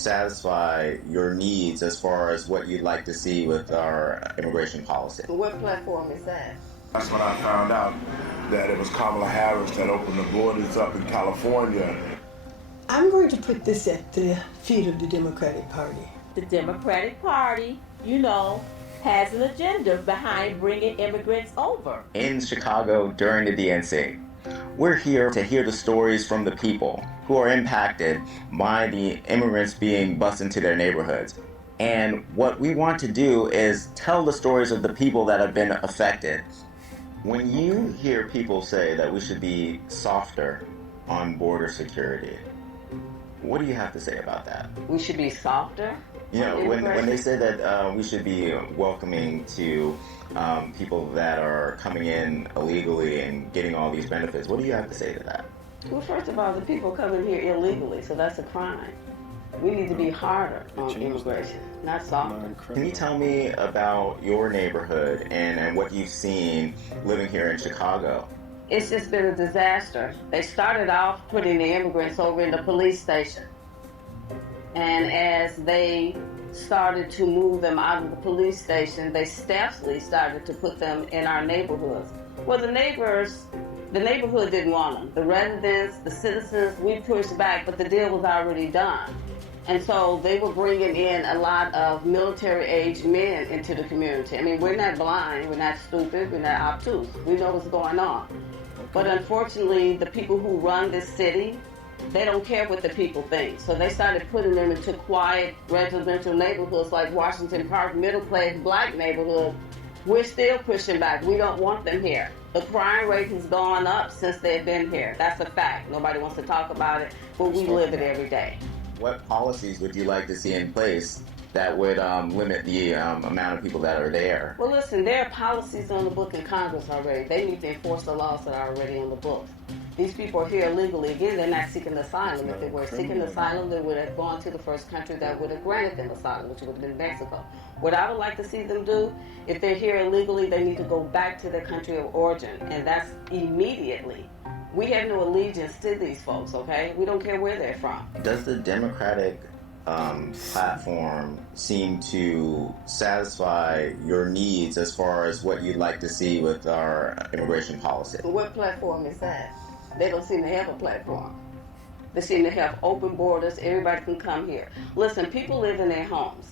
satisfy your needs as far as what you'd like to see with our immigration policy? What platform is that? That's when I found out that it was Kamala Harris that opened the borders up in California. I'm going to put this at the feet of the Democratic Party. The Democratic Party, has an agenda behind bringing immigrants over. In Chicago during the DNC, we're here to hear the stories from the people who are impacted by the immigrants being bused into their neighborhoods. And what we want to do is tell the stories of the people that have been affected. When you hear people say that we should be softer on border security, what do you have to say about that? We should be softer? When they say that we should be welcoming to people that are coming in illegally and getting all these benefits, what do you have to say to that? Well, first of all, the people coming here illegally, so that's a crime. We need to be harder on immigration, not softer. Can you tell me about your neighborhood and what you've seen living here in Chicago? It's just been a disaster. They started off putting the immigrants over in the police station. And as they started to move them out of the police station, they stealthily started to put them in our neighborhoods. Well, the neighborhood didn't want them. The residents, the citizens, we pushed back, but the deal was already done. And so they were bringing in a lot of military-aged men into the community. I mean, we're not blind, we're not stupid, we're not obtuse. We know what's going on. But unfortunately, the people who run this city, they don't care what the people think. So they started putting them into quiet residential neighborhoods like Washington Park, middle-class black neighborhood. We're still pushing back. We don't want them here. The crime rate has gone up since they've been here. That's a fact. Nobody wants to talk about it, but we live it every day. What policies would you like to see in place that would limit the amount of people that are there? Well, listen, there are policies on the book in Congress already. They need to enforce the laws that are already on the books. These people are here illegally. Again, they're not seeking asylum. If they were seeking asylum, they would have gone to the first country that would have granted them asylum, which would have been Mexico. What I would like to see them do, if they're here illegally, they need to go back to their country of origin, and that's immediately. We have no allegiance to these folks, okay? We don't care where they're from. Does the Democratic platform seem to satisfy your needs as far as what you'd like to see with our immigration policy? What platform is that? They don't seem to have a platform. They seem to have open borders. Everybody can come here. Listen, people live in their homes.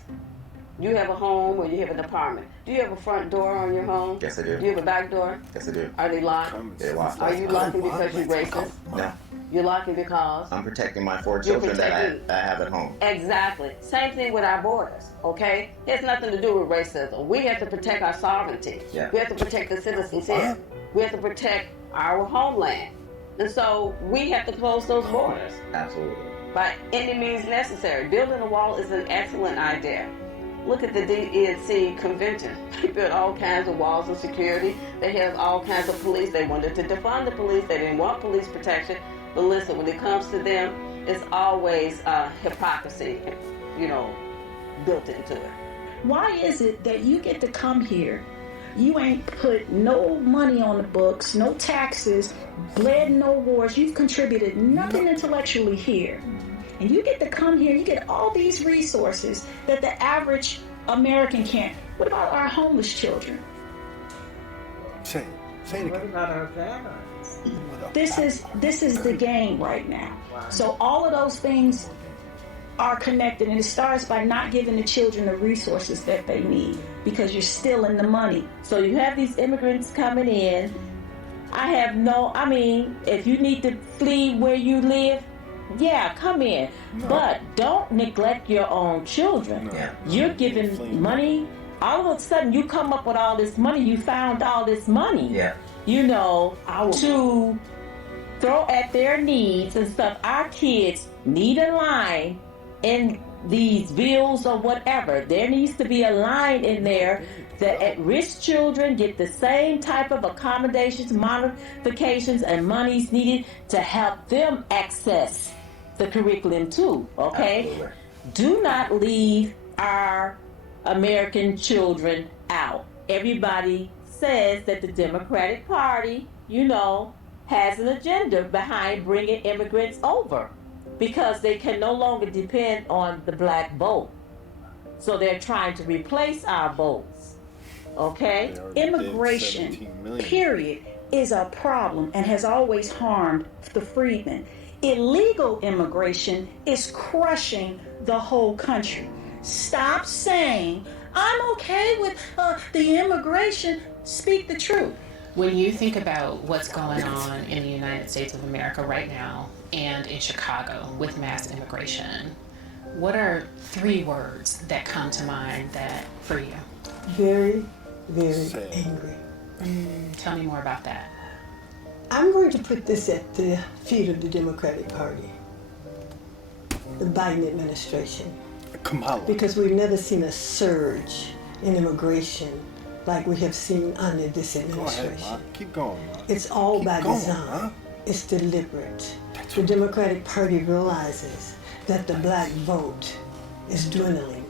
You have a home or you have an apartment. Do you have a front door on your home? Yes, I do. Do you have a back door? Yes, I do. Are they locked? They're locked. Are you locking because you're racist? No. You're locking because? I'm protecting my 4 children that I have at home. Exactly. Same thing with our borders, okay? It has nothing to do with racism. We have to protect our sovereignty. Yeah. We have to protect the citizens here. We have to protect our homeland. And so we have to close those borders. Absolutely. By any means necessary. Building a wall is an excellent idea. Look at the DNC convention. They built all kinds of walls of security. They have all kinds of police. They wanted to defund the police. They didn't want police protection. But listen, when it comes to them, it's always hypocrisy, built into it. Why is it that you get to come here, you ain't put no money on the books, no taxes, bled no wars, you've contributed nothing intellectually here, and you get to come here, you get all these resources that the average American can't. What about our homeless children? Say it again. What about our veterans? This is the game right now. Wow. So all of those things are connected, and it starts by not giving the children the resources that they need because you're stealing the money. So you have these immigrants coming in. If you need to flee where you live, yeah, come in. No. But don't neglect your own children. No. Yeah. You're giving money. All of a sudden, you come up with all this money. You found all this money. Yeah. To throw at their needs and stuff. Our kids need a line in these bills or whatever. There needs to be a line in there that at-risk children get the same type of accommodations, modifications, and monies needed to help them access the curriculum too, okay? Absolutely. Do not leave our American children out. Everybody says that the Democratic Party, has an agenda behind bringing immigrants over. because they can no longer depend on the black vote. So they're trying to replace our votes. Okay? Immigration, period, is a problem and has always harmed the freedmen. Illegal immigration is crushing the whole country. Stop saying, I'm okay with the immigration. Speak the truth. When you think about what's going on in the United States of America right now and in Chicago with mass immigration, what are 3 words that come to mind that for you? Very, very angry. Tell me more about that. I'm going to put this at the feet of the Democratic Party, the Biden administration, Kamala. because we've never seen a surge in immigration like we have seen under this administration. Go ahead, Ma. Keep going, Ma. It's all Keep by going, design. Ma. It's deliberate. The Democratic Party realizes that the black vote is dwindling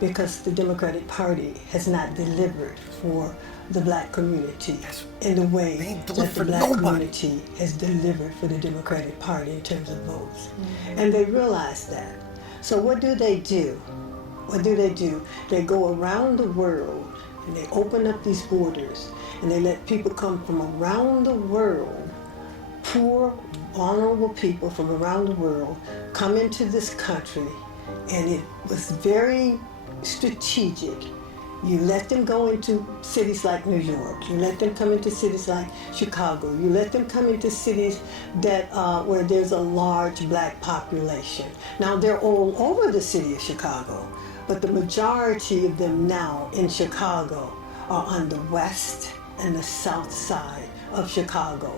because the Democratic Party has not delivered for the black community in the way that the black community has delivered for the Democratic Party in terms of votes. And they realize that. So what do they do? What do? They go around the world and they open up these borders and they let people come from around the world, poor, vulnerable people from around the world come into this country, and it was very strategic. You let them go into cities like New York. You let them come into cities like Chicago. You let them come into cities that where there's a large black population. Now they're all over the city of Chicago, but the majority of them now in Chicago are on the west and the south side of Chicago.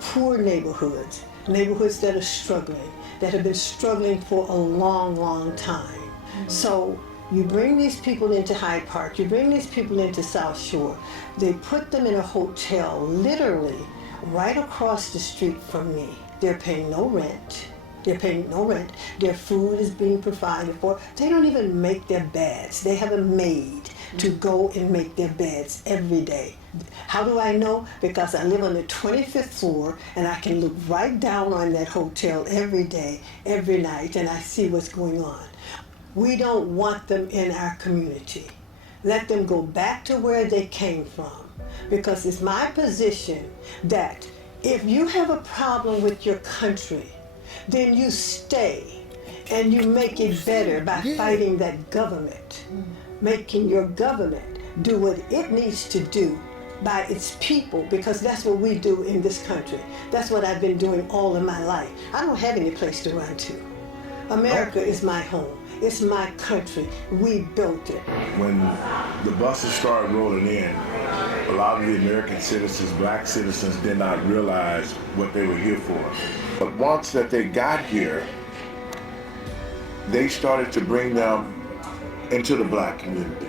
Poor neighborhoods that are struggling, that have been struggling for a long, long time. So you bring these people into Hyde Park, you bring these people into South Shore, they put them in a hotel literally right across the street from me. They're paying no rent. Their food is being provided for. They don't even make their beds. They have a maid to go and make their beds every day. How do I know? Because I live on the 25th floor and I can look right down on that hotel every day, every night, and I see what's going on. We don't want them in our community. Let them go back to where they came from, because it's my position that if you have a problem with your country, then you stay and you make it better by fighting that government, making your government do what it needs to do by its people, because that's what we do in this country. That's what I've been doing all of my life. I don't have any place to run to. America is my home. It's my country. We built it. When the buses started rolling in, a lot of the American citizens, black citizens, did not realize what they were here for. But once that they got here, they started to bring them into the black community.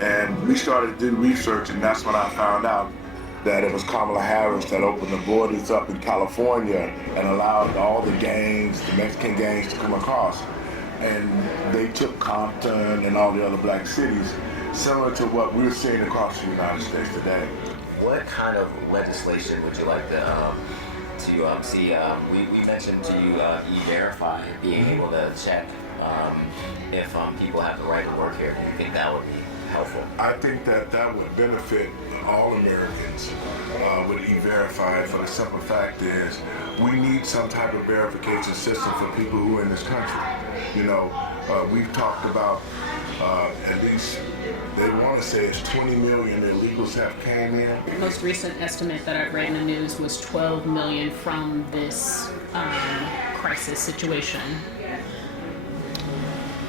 And we started to do research, and that's when I found out that it was Kamala Harris that opened the borders up in California and allowed all the gangs, the Mexican gangs, to come across. And they took Compton and all the other black cities, similar to what we're seeing across the United States today. What kind of legislation would you like to see? We mentioned to you E-Verify, being able to check if people have the right to work here. Do you think that would be helpful? I think that would benefit all Americans with E-Verify, for the simple fact is we need some type of verification system for people who are in this country. You know, we've talked about at least, they want to say it's 20 million illegals have came in. The most recent estimate that I've read in the news was 12 million from this crisis situation.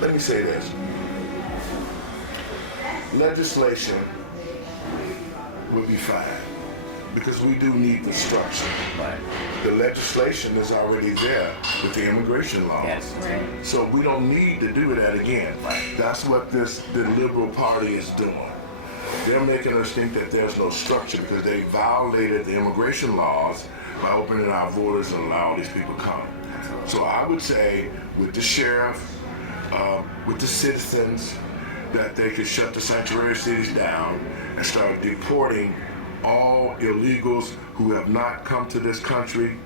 Let me say this. Legislation would be fine, because we do need the structure. Right. The legislation is already there with the immigration laws. Yes. Right. So we don't need to do that again. Right. That's what the Liberal Party is doing. They're making us think that there's no structure because they violated the immigration laws by opening our borders and allowing these people to come. So I would say with the sheriff, with the citizens, that they could shut the sanctuary cities down and start deporting all illegals who have not come to this country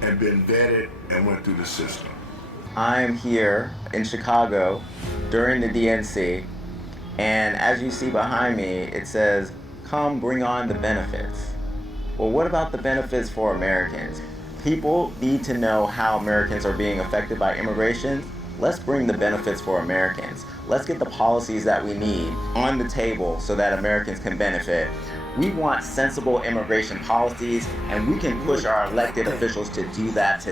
and been vetted and went through the system. I'm here in Chicago during the DNC, and as you see behind me, it says, "Come bring on the benefits." Well, what about the benefits for Americans? People need to know how Americans are being affected by immigration. Let's bring the benefits for Americans. Let's get the policies that we need on the table so that Americans can benefit. We want sensible immigration policies, and we can push our elected officials to do that today.